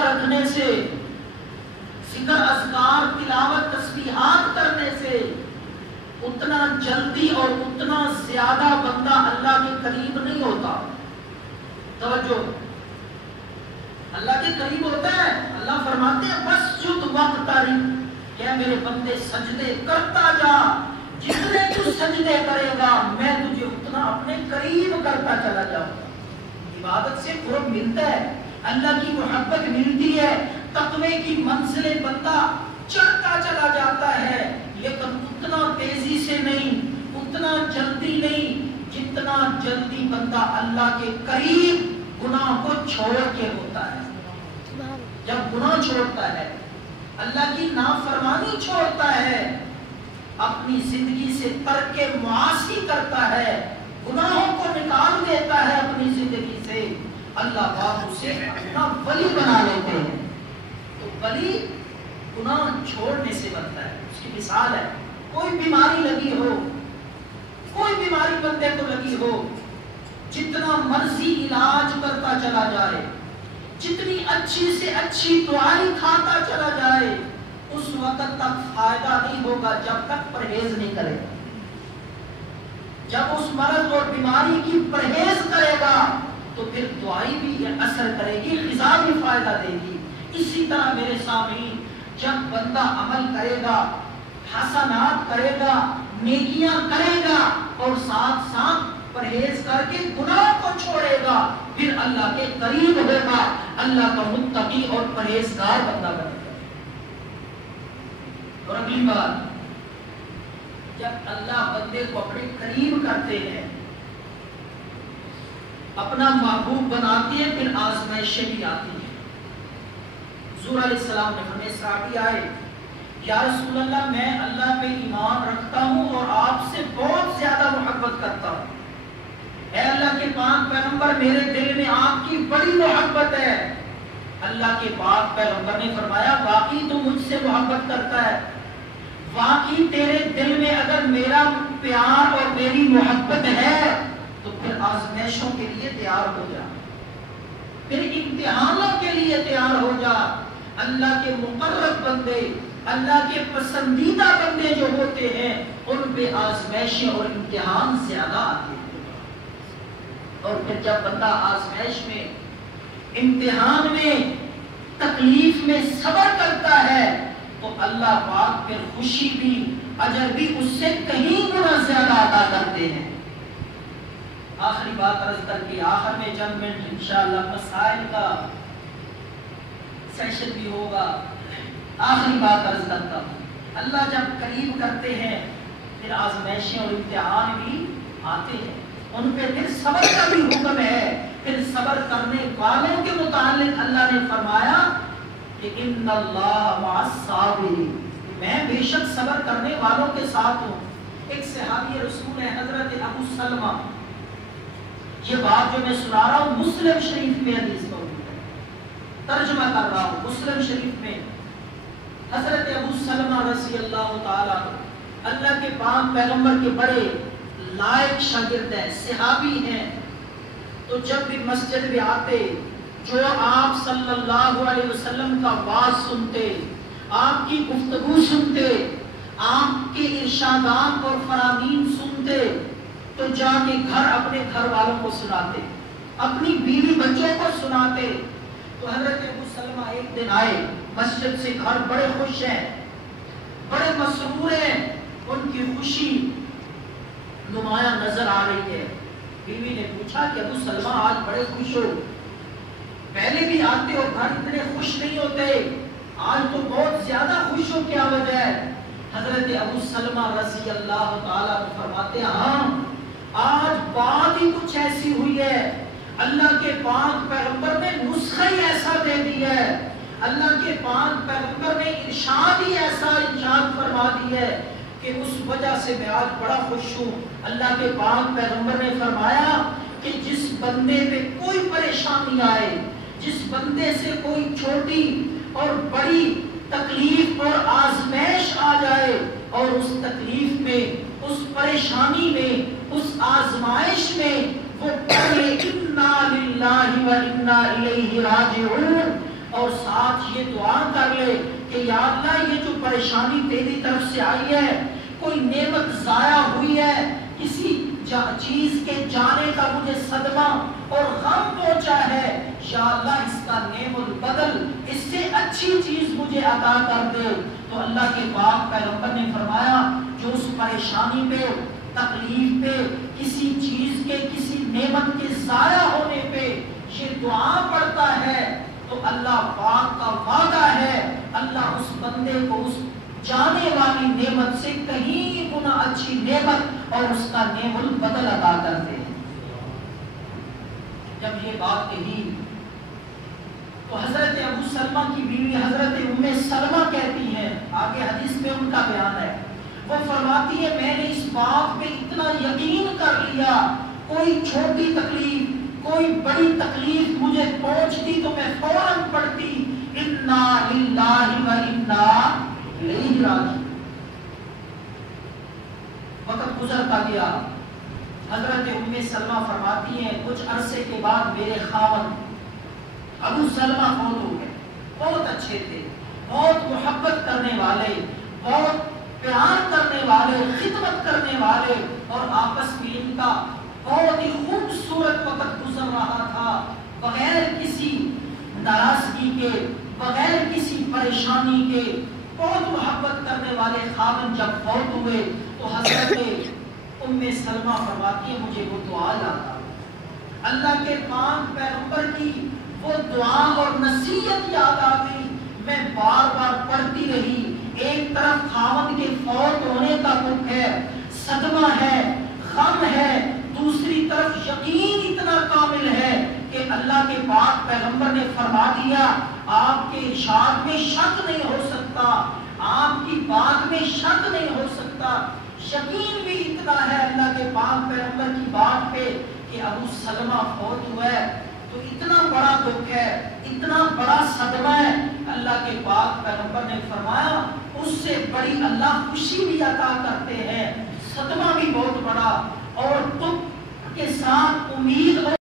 روزہ رکھنے سے، ذکر اذکار تلاوت تسبیحات کرنے سے اتنا جلدی اور اتنا زیادہ بندہ اللہ کے قریب نہیں ہوتا. توجہ، اللہ کے قریب ہوتا ہے. اللہ فرماتے ہیں واسجد واقترب، کہ میرے بندے سجدے کرتا جا، جتنے تو سجدے کرے گا میں تجھے اتنا اپنے قریب کرتا چلا جاؤں گا. عبادت سے قرب ملتا ہے، اللہ کی محبت ملتی ہے، تقوی کی منزلیں بندہ چڑھتا چلا جاتا ہے، لیکن اتنا تیزی سے نہیں، اتنا جلدی نہیں جتنا جلدی بندہ اللہ کے قریب گناہ کو چھوڑ کے ہوتا ہے. جب گناہ چھوڑتا ہے، اللہ کی نافرمانی چھوڑتا ہے، اپنی زندگی سے ترک معاصی کرتا ہے، گناہوں کو نکال دیتا ہے اپنی زندگی سے، اللہ پاک اسے اپنا ولی بنا لیتے ہیں. تو ولی گناہ چھوڑنے سے بنتا ہے. اس کی مثال ہے، کوئی بیماری لگی ہو، کوئی بیماری بندے کو لگی ہو، جتنا مرضی علاج کرتا چلا جائے، جتنی اچھی سے اچھی دعائی کھاتا چلا جائے، اس وقت تک فائدہ نہیں ہوگا جب تک پرہیز نہیں کرے گا. جب اس مرض اور بیماری کی پرہیز کرے گا تو پھر دعائی بھی اثر کرے گی، غذا بھی فائدہ دے گی. اسی طرح میرے سامعین، جب بندہ عمل کرے گا، حسنات کرے گا، نیکیاں کرے گا اور ساتھ ساتھ پرہیز کر کے گناہ کو چھوڑے گا، پھر اللہ کے قریب ہوگا، اللہ کا متقی اور پرہیزگار بندہ بنے گا. اور اگلی بات، جب اللہ بندے کو اپنے قریب کرتے ہیں، اپنا محبوب بناتی ہے، پھر آزمائشیں بھی آتی ہیں. حضور علیہ السلام نے ہمیں صحابی آئے، یا رسول اللہ میں اللہ پہ ایمان رکھتا ہوں اور آپ سے بہت زیادہ محبت کرتا ہوں. اے اللہ کے پاک پیغمبر، میرے دل میں آپ کی بڑی محبت ہے. اللہ کے پاک پیغمبر نے فرمایا واقعی تو مجھ سے محبت کرتا ہے، واقعی تیرے دل میں اگر میرا پیار اور میری محبت ہے تو پھر آزمائشوں کے لیے تیار ہو جا، پھر امتحانوں کے لیے تیار ہو جا. اللہ کے مقرب بندے، اللہ کے پسندیدہ بندے جو ہوتے ہیں ان پہ آزمائشیں اور امتحان زیادہ آتے ہیں. اور پھر جب بندہ آزمائش میں، امتحان میں، تکلیف میں صبر کرتا ہے تو اللہ پاک پھر خوشی بھی، اجر بھی اس سے کہیں گنا زیادہ عطا کرتے ہیں. آخری بات عرض کر کے آخر میں چند منٹ انشاءاللہ مسائل کا سیشن بھی ہوگا. آخری بات عرض کرتا ہوں، اللہ جب قریب کرتے ہیں پھر آزمائشیں اور امتحان بھی آتے ہیں، ان پہ پھر صبر کا بھی حکم ہے. پھر صبر کرنے والوں کے متعلق اللہ نے فرمایا کہ ان اللہ مع الصابرین، میں بے شک صبر کرنے والوں کے ساتھ ہوں. ایک صحابی رسول ہے حضرت ابو سلمہ، یہ بات جو میں سنا رہا ہوں مسلم شریف میں حدیث موجود ہے، ترجمہ کر رہا ہوں. مسلم شریف میں حضرت ابو سلمہ رضی اللہ تعالیٰ اللہ کے پاک پیغمبر کے بڑے لائق شاگرد ہیں، صحابی ہیں. تو جب بھی مسجد میں آتے، جو آپ صلی اللہ علیہ وسلم کا واعظ سنتے، آپ کی گفتگو سنتے، آپ کے ارشادات اور فرامین سنتے، تو جا کے گھر اپنے گھر والوں کو سناتے، اپنی بیوی بچوں کو سناتے. تو حضرت ابو سلمہ ایک دن آئے مسجد سے گھر، بڑے خوش ہیں، بڑے مسرور ہیں، ان کی خوشی نمایاں نظر آ رہی ہے. بیوی نے پوچھا کہ ابو سلمہ آج بڑے خوش ہو، پہلے بھی آتے اور گھر اتنے خوش نہیں ہوتے، آج تو بہت زیادہ خوش ہو، کیا وجہ ہے؟ حضرت ابو سلمہ رضی اللہ تعالیٰ فرماتے ہیں ہاں آج بات ہی کچھ ایسی ہوئی ہے، اللہ کے پاک پیغمبر نے نسخہ ہی ایسا دے دیا ہے، اللہ کے پاک پیغمبر نے ارشاد ہی ایسا ارشاد فرما دی ہے کہ اس وجہ سے میں آج بڑا خوش ہوں. اللہ کے پاک پیغمبر نے فرمایا کہ جس بندے پہ کوئی پریشانی آئے، جس بندے سے کوئی چھوٹی اور بڑی تکلیف اور آزمائش آ جائے اور اس تکلیف میں، اس پریشانی میں، اس آزمائش میں وہ پڑھے انا للہ و انا الیہ راجعون، اور ساتھ یہ دعا کر لے کہ یا اللہ یہ جو پریشانی تیری طرف سے آئی ہے، کوئی نعمت ضائع ہوئی ہے، کسی چیز کے جانے کا مجھے صدمہ اور غم پہنچا ہے، یا اللہ اس کا نعم البدل، اس سے اچھی چیز مجھے عطا کر دے۔ تو اللہ کے پاک پیغمبر نے فرمایا جو اس پریشانی پہ، تکلیف پہ، کسی چیز کے، کسی نعمت کے ضائع ہونے پہ یہ دعا پڑھتا ہے تو اللہ پاک کا وعدہ ہے اللہ اس بندے کو اس جانے والی نعمت سے کہیں گنا اچھی نعمت اور اس کا نعم البدل عطا کرتے ہیں۔ جب یہ بات کہی تو حضرت ابو سلمہ کی بیوی حضرت ام سلمہ کہتی ہیں، آگے حدیث میں ان کا بیان ہے، وہ فرماتی ہے میں نے اس بات پہ اتنا یقین کر لیا، کوئی چھوٹی تکلیف، کوئی بڑی تکلیف مجھے پہنچتی تو میں فوراً پڑھتی انا للہ و انا الیہ راجعون۔ وقت گزرتا گیا، حضرت ام سلمہ فرماتی ہیں کچھ عرصے کے بعد میرے خاوند ابو سلمہ فوت ہو گئے، بہت اچھے تھے، بہت محبت کرنے والے، بہت پیار کرنے والے، خدمت کرنے والے، اور آپس میں ان کا بہت ہی خوبصورت وقت گزر رہا تھا، بغیر کسی ناراضگی کے، بغیر کسی پریشانی کے، بہت محبت کرنے والے خاوند جب فوت ہوئے تو حضرت ام سلمہ فرماتی ہے مجھے وہ دعا یاد آ گئی، اللہ کے پاک پیغمبر کی وہ دعا اور نصیحت یاد آ گئی، میں بار بار پڑھتی رہی۔ ایک طرف خاوند کے فوت ہونے کا دکھ ہے، صدمہ ہے، غم ہے، دوسری طرف یقین اتنا کامل ہے کہ اللہ کے پاک پیغمبر نے فرما دیا آپ کے ارشاد میں شک نہیں ہو سکتا، آپ کی بات میں شک نہیں ہو سکتا، یقین بھی اتنا ہے اللہ کے پاک پیغمبر کی بات پہ کہ ابو سلمہ فوت ہوا ہے تو اتنا بڑا دکھ ہے، اتنا بڑا صدمہ ہے، اللہ کے پاک پیغمبر نے فرمایا اس سے بڑی اللہ خوشی بھی عطا کرتے ہیں، صدمہ بھی بہت بڑا اور دکھ کے ساتھ امید